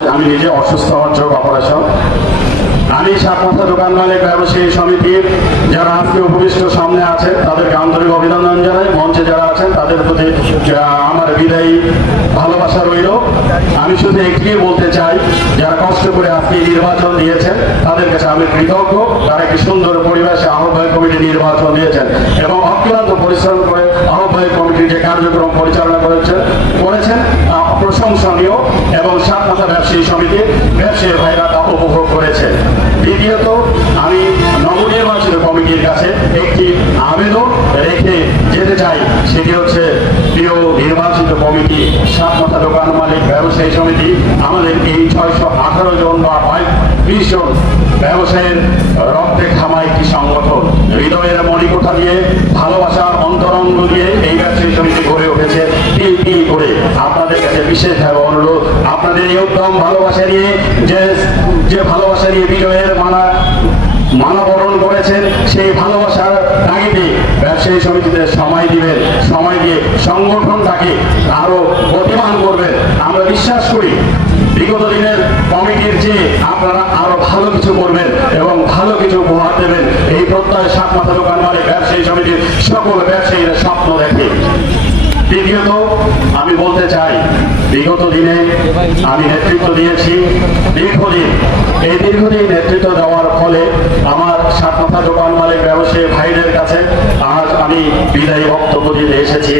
আমি নিজে অসুস্থ হওয়ার চোখ অপারেশন। আমি সাতমাথা দোকান মালিক ব্যবসায়ী সমিতির যারা আজকে উপবিষ্ট সামনে আছে তাদেরকে আন্তরিক অভিনন্দন জানাই। মঞ্চে যারা আছেন তাদের প্রতি আমার বিদায়ী ভালোবাসা রইল। আমি শুধু একটি বলতে চাই, যারা কষ্ট করে আজকে নির্বাচন দিয়েছেন তাদের কাছে আমি কৃতজ্ঞ। তারা একটি সুন্দর পরিবেশে আহ্বায়ক কমিটি নির্বাচন দিয়েছেন এবং অক্লান্ত পরিশ্রম করে আহ্বায়ক কমিটির যে কার্যক্রম পরিচালনা করেছেন প্রশংসনীয় এবং সাতমাথা ব্যবসায়ী সমিতির ব্যবসায়ী ভাইরা তা উপভোগ করেছেন। দ্বিতীয়ত, আমি নবনির্বাচিত কমিটির কাছে একটি আবেদন রেখে যেতে চাই, সেটি হচ্ছে প্রিয় নির্বাচিত কমিটি সাতমাথা দোকান মালিক ব্যবসায়ী সমিতি, আমাদের এই 618 জন বা 20 জন ব্যবসায়ের রক্তে খামা একটি সংগঠন। হৃদয়ের মণিকোঠা দিয়ে ভালোবাসার অন্তরঙ্গ দিয়ে এই ব্যবসায়ী সমিতি গড়ে উঠেছে তিল করে। আপনাদের কাছে বিশেষভাবে অনুরোধ, আপনাদের এই উত্তম ভালোবাসা নিয়ে যে ভালোবাসা নিয়ে বিজয়ের মালা বরণ করেছেন, সেই ভালোবাসার তাগিদে ব্যবসায়ী সমিতিতে সময় দিবেন, সময় দিয়ে সংগঠনটাকে আরো গতিমান করবেন। আমরা বিশ্বাস করি বিগত দিনের কমিটির চেয়ে আপনারা আরো ভালো কিছু করবেন এবং ভালো কিছু উপহার দেবেন, এই প্রত্যয় সাতমাথা দোকান মালিক ব্যবসায়ী সমিতির সকল ব্যবসায়ীরা স্বপ্ন দেখে। দ্বিতীয়ত, আমি বলতে চাই, বিগত দিনে আমি নেতৃত্ব দিয়েছি দীর্ঘদিন। এই দীর্ঘদিন নেতৃত্ব দেওয়ার ফলে আমার সাতমাথা দোকান মালিক ব্যবসায়ী ভাইদের কাছে আজ আমি বিদায়ী বক্তব্য দিতে এসেছি,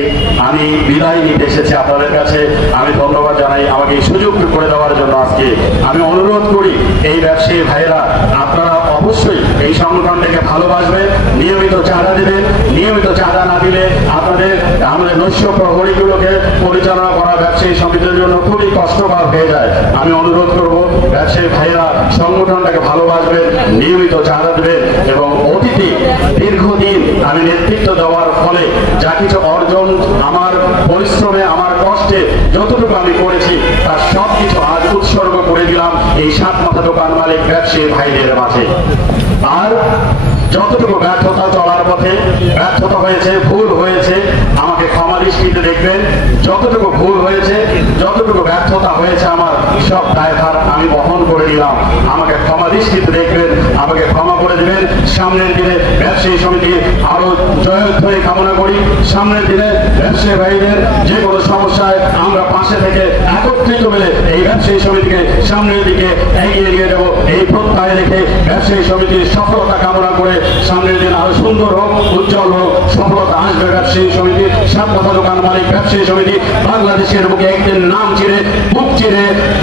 আমি বিদায় নিতে এসেছি আপনাদের কাছে। আমি ধন্যবাদ জানাই আমাকে এই সুযোগ করে দেওয়ার জন্য। আজকে আমি অনুরোধ করি এই ব্যবসায়ী ভাইরা, আপনারা অবশ্যই এই সংগঠনটাকে ভালোবাসবেন, নিয়মিত চাঁদা দেবেন। নিয়মিত চাঁদা না দিলে আমাদের নৈশ প্রহরীগুলোকে পরিচালনা করা ব্যবসায়ী সমিতির জন্য খুবই কষ্টকর হয়ে যায়। আমি অনুরোধ করব ব্যবসায়ী ভাইরা সংগঠনটাকে ভালোবাসবেন, নিয়মিত চাঁদা দেবেন এবং অতীতে দীর্ঘদিন আমি নেতৃত্ব দেওয়ার ফলে যা কিছু অর্জন আমার পরিশ্রমে আমার কষ্টে যতটুকু আমি করেছি তার সব কিছু আজ উৎসর্গ করে দিলাম এই সাতমাথা দোকান মালিক ব্যবসায়ী ভাইদের মাঝে। আর যতটুকু ব্যর্থতা চলার পথে ব্যর্থতা হয়েছে, ভুল হয়েছে, আমাকে ক্ষমা দৃষ্টিতে দেখবেন। যতটুকু ভুল হয়েছে, যতটুকু ব্যর্থতা হয়েছে, আমার সব দায়ভার আমি বহন করে দিলাম। আমাকে ক্ষমা দৃষ্টিতে দেখবেন, আমাকে ক্ষমা করে দেবেন। সামনের দিনে ব্যবসায়ী সমিতি আরো জয়োদ্ধয় কামনা করি। সামনের দিনে ব্যবসায়ী ভাইদের যে কোনো সমস্যায় আমরা পাশে থেকে একত্রিত হলে এই ব্যবসায়ী সমিতিকে সামনের দিকে এগিয়ে নিয়ে দেবো, এই প্রত্যয় রেখে ব্যবসায়ী সমিতির সফলতা কামনা করে সামনের দিন আরো সুন্দর হোক, উজ্জ্বল হোক, সফলতা আসবে ব্যবসায়ী সমিতি সাতমাথা দোকান মালিক ব্যবসায়ী সমিতি বাংলাদেশের বুকে একদিন নাম চিরে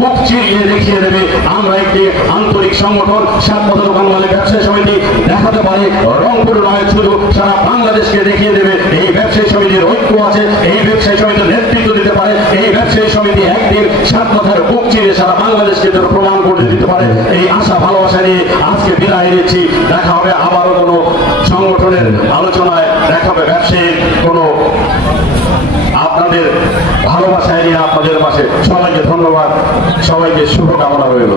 বুক চিরিয়ে দেখিয়ে দেবে আমরা একটি আন্তরিক সংগঠন। সাতমাথা দোকান মালিক ব্যবসায়ী সমিতি দেখাতে পারে রংপুর নয়, শুধু সারা বাংলাদেশকে দেখিয়ে দেবে এই ব্যবসায়ী সমিতির ঐক্য আছে। এই ব্যবসায়ী সমিতির নেতৃত্ব দিতে পারে। এই ব্যবসায়ী সমিতি একদিন সাতমাথার বুক চিরে সারা বাংলাদেশকে প্রমাণ করে দিতে পারে। এই আশা ভালোবাসা নিয়ে আজকে বিদায় নিচ্ছি। দেখা হবে আবারও কোনো সংগঠনের আলোচনায়, দেখা হবে ব্যবসায়ীর কোনো আপনাদের ভালোবাসায় নিয়ে আপনাদের পাশে। সবাইকে ধন্যবাদ, সবাইকে শুভকামনা রইল।